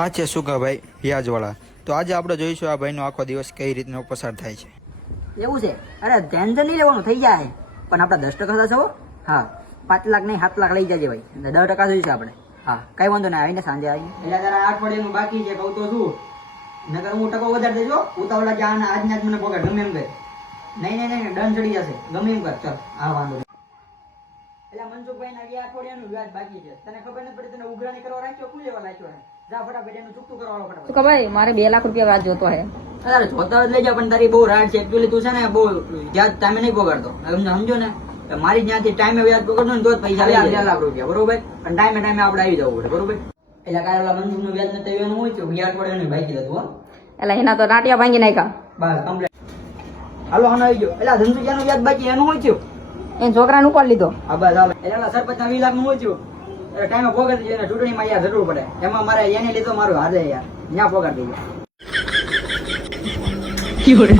આ છે સુકાભાઈ વ્યાજવાળા. તો આજે આપણે જોઈશું આ ભાઈનો આખો દિવસ કઈ રીતનો પસાર થાય છે. એવું છે? અરે ટેન્શન નહીં લેવાનું, થઈ જાય. પણ આપડા 10% થશો. હા, 5 લાખ નહીં 7 લાખ લઈ જજે ભાઈ. 10% જોઈશું આપણે. હા, કઈ વાંધો નહીં, આવીને સાંજે આવી. એટલે તારા અઠવાડિયાનું બાકી છે, કહું તો શું? નકર હું ટકો વધારે દેજો. ઉતાવળા જાન આજના જ મને પગાર ગમે એમ કર. નહીં ડન ચડી જશે, ગમે એમ કર. ચાલ, હા વાંધો નહીં. એટલે મનસુખભાઈ ના 2 અઠવાડિયાનું વ્યાજ બાકી છે. તને ખબર નથી પડી, તને ઉઘરાણી કરવા રાખ્યો, શું લેવા રાખ્યો? જા ફટાફટ એનું ચૂકતું કરવાનો ફટાફટ. ભાઈ મારે 2 લાખ રૂપિયા વ્યાજ જોતો હે. અરે જોતા જ લઈ જાવ, પણ તારી બહુ રાડ છે. એકચ્યુઅલી તું છે ને બહુ વ્યાજ ટાઈમે નહીં પગાડતો. સમજો ને, મારી જ્યાંથી ટાઈમે વ્યાજ પકડો ને તો જ પૈસા 2 લાખ રૂપિયા, બરોબર? પણ ટાઈમે આપણે આવી જવું પડે, બરોબર? એટલે કાલે ઓલા મનસુખ નું વ્યાજ નથી એનું હોય છે, વ્યાજ પડે એનું બાકી હતું. હો એટલે એના તો ટાટિયા ભાંગી નાખ્યા. બસ કમ્પ્લીટ. હાલો આનો આવી ગયો. એટલે ધનસુખિયાનું વ્યાજ બાકી એનું હોય છે. એ છોકરાને ઉપાડી લીધો. હા બસ હાલો. એટલે સરપંચ ના 20 લાખ નું હોય છે. ટાઈમે પગાડી દે, ચૂંટણીમાં યાર જરૂર પડે. એમાં મારે એને લીધો મારું હાથે યાર, ત્યાં પગાડી દઈએ.